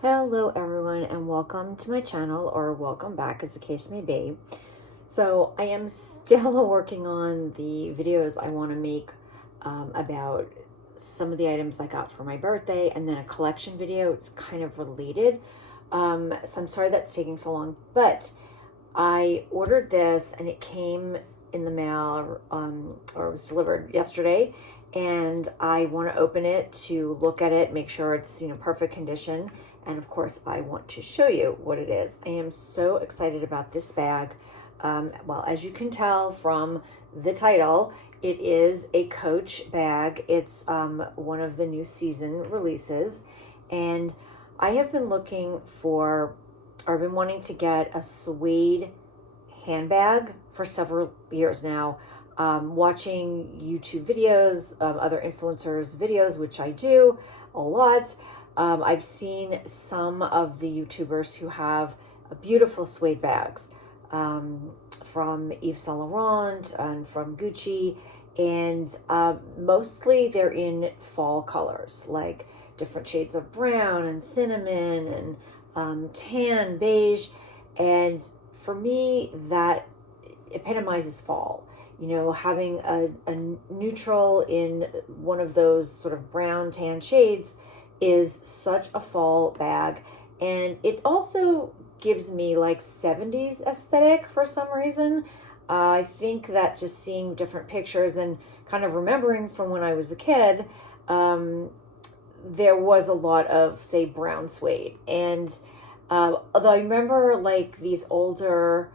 Hello everyone and welcome to my channel, or welcome back as the case may be. So I am still working on the videos I want to make about some of the items I got for my birthday, and then a collection video. It's kind of related. So I'm sorry that's taking so long, but I ordered this and it came in the mail, or it was delivered yesterday, and I want to open it to look at it, make sure it's perfect condition. And of course, I want to show you what it is. I am so excited about this bag. Well, as you can tell from the title, it is a Coach bag. It's one of the new season releases. And I have been looking for, or I've been wanting to get a suede handbag for several years now. Watching YouTube videos, other influencers' videos, which I do a lot. I've seen some of the YouTubers who have beautiful suede bags from Yves Saint Laurent and from Gucci, and mostly they're in fall colors, like different shades of brown and cinnamon and tan, beige, and for me that epitomizes fall. Having a neutral in one of those sort of brown tan shades is such a fall bag, and it also gives me like 70s aesthetic for some reason. I think that just seeing different pictures and kind of remembering from when I was a kid, there was a lot of, say, brown suede. And although I remember like these older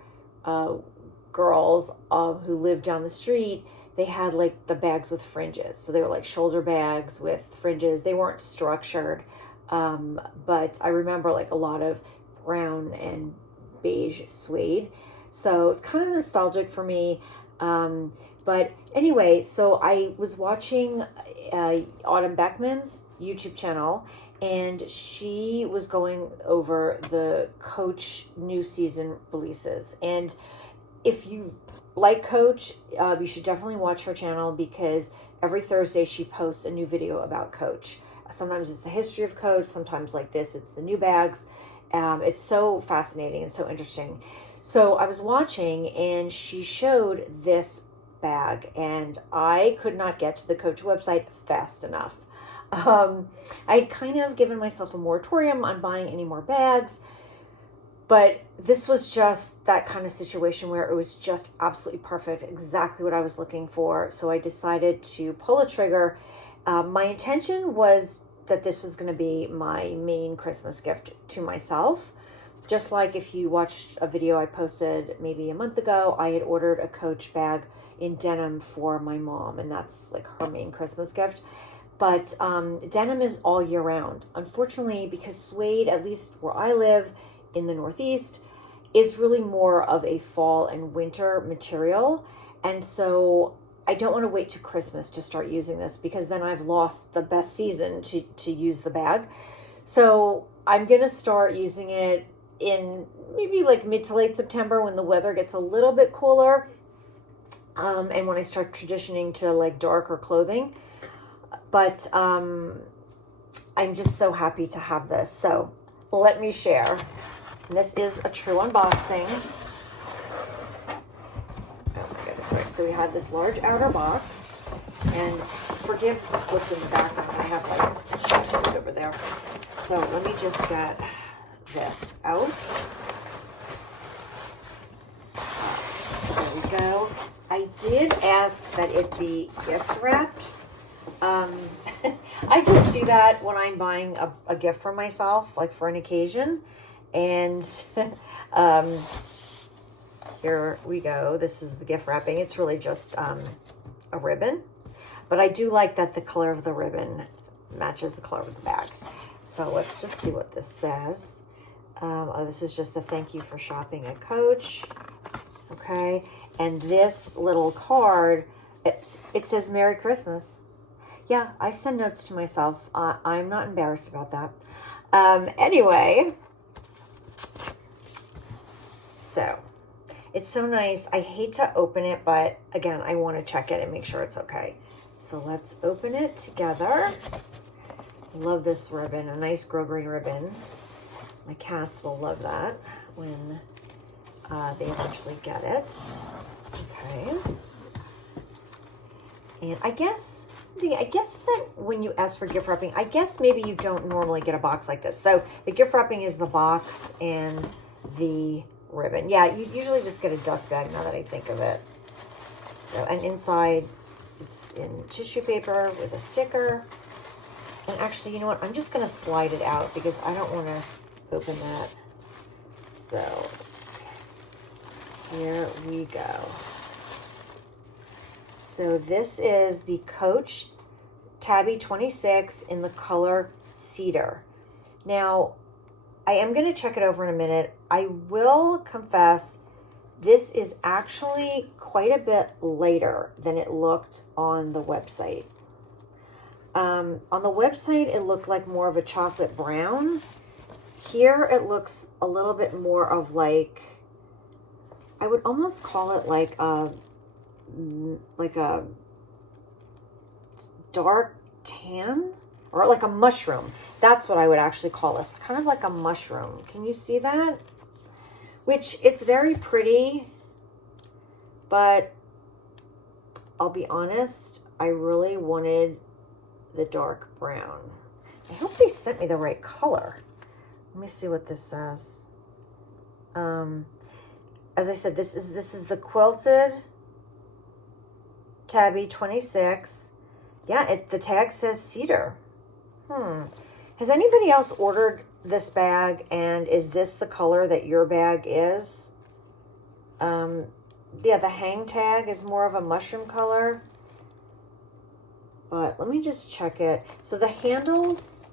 girls who lived down the street, they had like the bags with fringes. So they were like shoulder bags with fringes. They weren't structured. But I remember like a lot of brown and beige suede. So it's kind of nostalgic for me. But anyway, so I was watching Autumn Beckman's YouTube channel, and she was going over the Coach new season releases. And if you like Coach, you should definitely watch her channel, because every Thursday she posts a new video about Coach. Sometimes it's the history of Coach, sometimes like this, it's the new bags. It's so fascinating and so interesting. So I was watching and she showed this bag, and I could not get to the Coach website fast enough. I'd kind of given myself a moratorium on buying any more bags, but this was just that kind of situation where it was just absolutely perfect, exactly what I was looking for. So I decided to pull a trigger. My intention was that this was going to be my main Christmas gift to myself. Just like if you watched a video I posted maybe a month ago, I had ordered a Coach bag in denim for my mom, and that's like her main Christmas gift. But denim is all year round. Unfortunately, because suede, at least where I live, in the Northeast, is really more of a fall and winter material. And so I don't want to wait to Christmas to start using this, because then I've lost the best season to use the bag. So I'm going to start using it in maybe like mid to late September, when the weather gets a little bit cooler, and when I start transitioning to like darker clothing. But I'm just so happy to have this. So let me share. This is a true unboxing. Oh my goodness, right. So we have this large outer box, and forgive what's in the background. I have like cat food over there. So let me just get this out. So there we go. I did ask that it be gift wrapped. I just do that when I'm buying a gift for myself, like for an occasion. And here we go. This is the gift wrapping. It's really just a ribbon. But I do like that the color of the ribbon matches the color of the bag. So let's just see what this says. Oh, this is just a thank you for shopping at Coach. Okay. And this little card, it says Merry Christmas. Yeah, I send notes to myself. I'm not embarrassed about that. Anyway, so it's so nice. I hate to open it, but again, I want to check it and make sure it's okay. So let's open it together. Love this ribbon, a nice grosgrain ribbon. My cats will love that when they eventually get it. Okay. And I guess that when you ask for gift wrapping, I guess maybe you don't normally get a box like this. So the gift wrapping is the box and the ribbon. Yeah, you usually just get a dust bag now that I think of it. So, and inside it's in tissue paper with a sticker. And actually, you know what? I'm just going to slide it out because I don't want to open that. So, here we go. So this is the Coach Tabby 26 in the color Cedar. Now, I am going to check it over in a minute. I will confess, this is actually quite a bit lighter than it looked on the website. On the website, it looked like more of a chocolate brown. Here, it looks a little bit more of like, I would almost call it like a dark tan or like a mushroom. That's what I would actually call this. Kind of like a mushroom. Can you see that? Which it's very pretty, but I'll be honest, I really wanted the dark brown. I hope they sent me the right color. Let me see what this says. As I said, this is the quilted Tabby 26. Yeah, the tag says cedar. Has anybody else ordered this bag, and is this the color that your bag is? Yeah, the hang tag is more of a mushroom color. But let me just check it. So the handles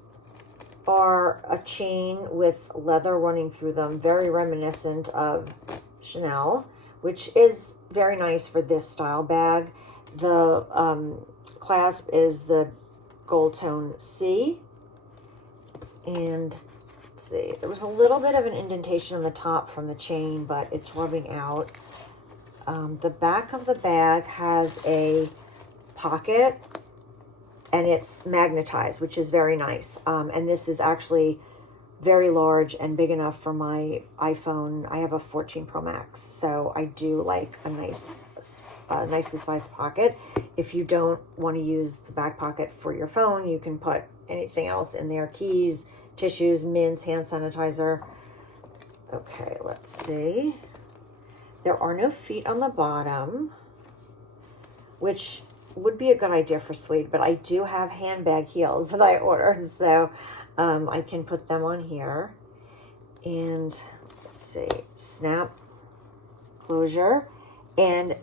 are a chain with leather running through them, very reminiscent of Chanel, which is very nice for this style bag. The clasp is the gold tone C. And let's see, there was a little bit of an indentation on the top from the chain, but it's rubbing out. The back of the bag has a pocket, and it's magnetized, which is very nice. And this is actually very large and big enough for my iPhone. I have a 14 Pro Max, so I do like a nicely sized pocket. If you don't want to use the back pocket for your phone, you can put anything else in there. Keys, tissues, mints, hand sanitizer. Okay, let's see. There are no feet on the bottom, which would be a good idea for suede, but I do have handbag heels that I ordered, so I can put them on here. And let's see, snap closure, and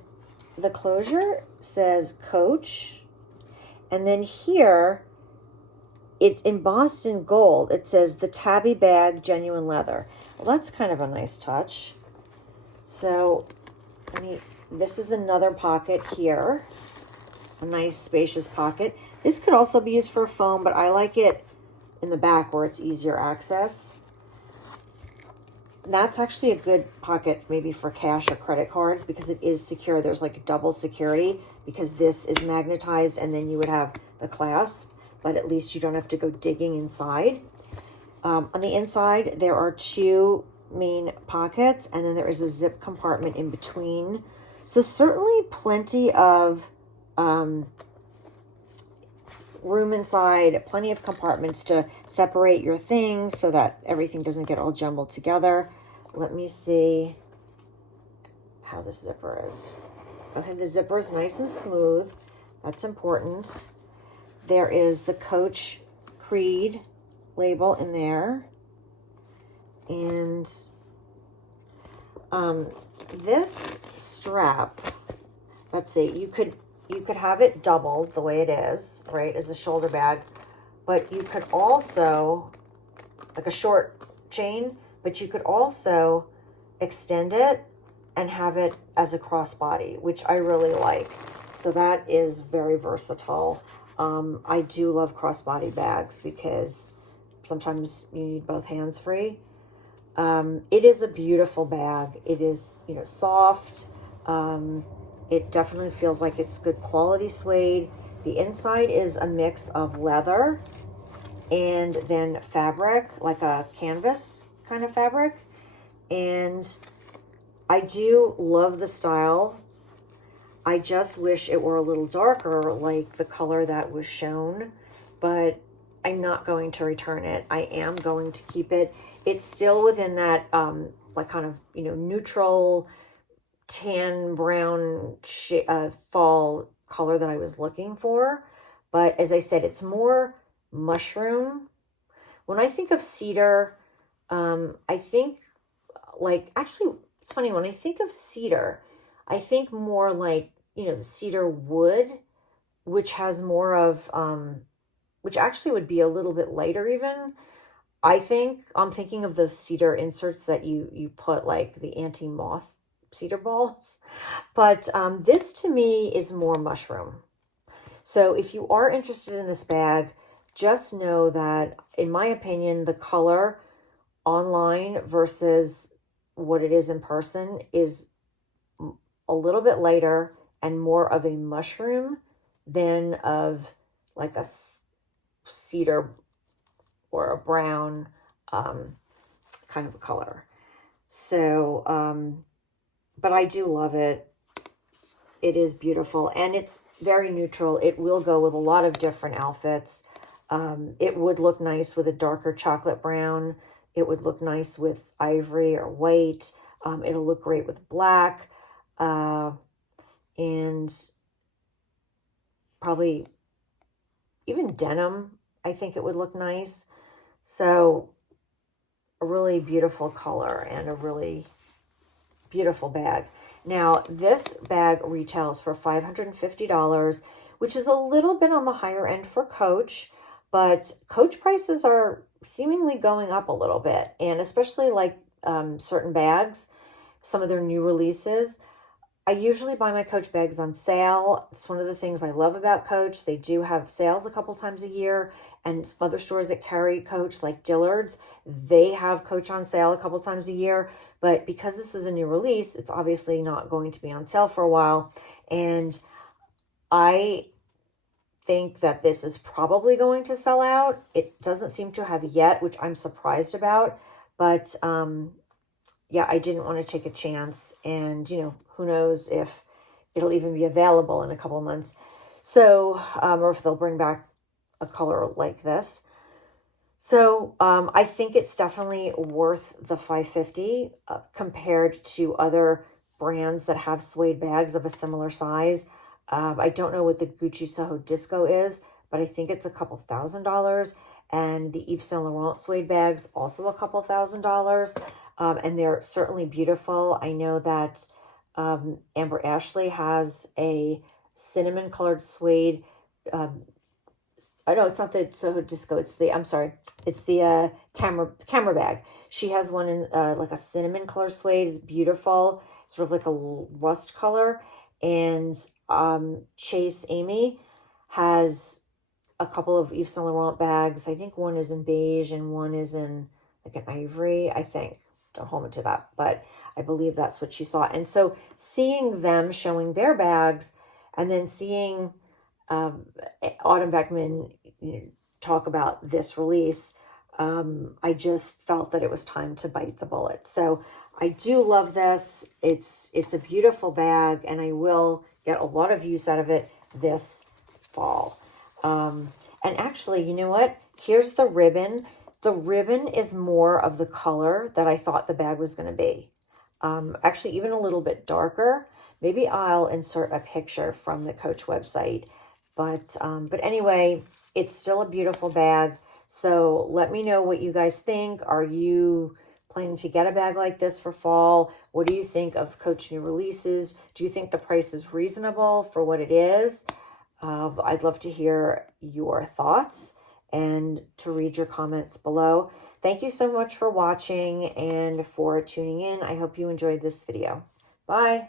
the closure says Coach, and then here it's embossed in gold. It says the Tabby bag, genuine leather. Well, that's kind of a nice touch. So this is another pocket here. A nice spacious pocket. This could also be used for a phone, but I like it in the back where it's easier access. And that's actually a good pocket maybe for cash or credit cards because it is secure. There's like double security because this is magnetized, and then you would have the clasp, but at least you don't have to go digging inside. On the inside, there are two main pockets, and then there is a zip compartment in between. So certainly plenty of room inside, plenty of compartments to separate your things so that everything doesn't get all jumbled together. Let me see how the zipper is. Okay, the zipper is nice and smooth. That's important. There is the Coach Creed label in there. And this strap, let's see, you could have it doubled the way it is, right, as a shoulder bag, but you could also, like a short chain, but you could also extend it and have it as a crossbody, which I really like. So that is very versatile. I do love crossbody bags because sometimes you need both hands free. It is a beautiful bag. It is, soft. It definitely feels like it's good quality suede. The inside is a mix of leather and then fabric, like a canvas kind of fabric. And I do love the style. I just wish it were a little darker, like the color that was shown, but I'm not going to return it. I am going to keep it. It's still within that, like kind of, neutral tan brown fall color that I was looking for. But as I said, it's more mushroom. When I think of cedar, I think actually, it's funny, when I think of cedar, I think more like, the cedar wood, which has more of, which actually would be a little bit lighter even. I'm thinking of those cedar inserts that you put like the anti-moth cedar balls. But this to me is more mushroom. So if you are interested in this bag, just know that, in my opinion, the color online versus what it is in person is a little bit lighter and more of a mushroom than of like a cedar or a brown kind of a color. So, but I do love it. It is beautiful, and it's very neutral. It will go with a lot of different outfits. It would look nice with a darker chocolate brown. It would look nice with ivory or white. It'll look great with black. And probably even denim, I think it would look nice. So a really beautiful color and a really beautiful bag. Now, this bag retails for $550, which is a little bit on the higher end for Coach, but Coach prices are seemingly going up a little bit, and especially like certain bags, some of their new releases. I usually buy my Coach bags on sale. It's one of the things I love about Coach. They do have sales a couple times a year, and other stores that carry Coach, like Dillard's, they have Coach on sale a couple times a year. But because this is a new release, it's obviously not going to be on sale for a while. And I think that this is probably going to sell out. It doesn't seem to have yet, which I'm surprised about. But yeah, I didn't want to take a chance. And, who knows if it'll even be available in a couple of months. So, or if they'll bring back a color like this. So I think it's definitely worth the $550 compared to other brands that have suede bags of a similar size. I don't know what the Gucci Soho Disco is, but I think it's a couple $1,000. And the Yves Saint Laurent suede bags, also a couple $1,000. And they're certainly beautiful. I know that Amber Ashley has a cinnamon colored suede. Oh no, it's not the Soho Disco. It's the camera bag. She has one in like a cinnamon color suede. It's beautiful, sort of like a rust color. And Chase Amy has a couple of Yves Saint Laurent bags. I think one is in beige and one is in like an ivory, I think. Don't hold me to that, but I believe that's what she saw. And so seeing them showing their bags and then seeing Autumn Beckman talk about this release, I just felt that it was time to bite the bullet. So I do love this. It's a beautiful bag, and I will get a lot of use out of it this fall. And actually, you know what? Here's the ribbon. The ribbon is more of the color that I thought the bag was going to be. Actually, even a little bit darker. Maybe I'll insert a picture from the Coach website. But anyway, it's still a beautiful bag. So let me know what you guys think. Are you planning to get a bag like this for fall? What do you think of Coach new releases? Do you think the price is reasonable for what it is? I'd love to hear your thoughts and to read your comments below. Thank you so much for watching and for tuning in. I hope you enjoyed this video. Bye.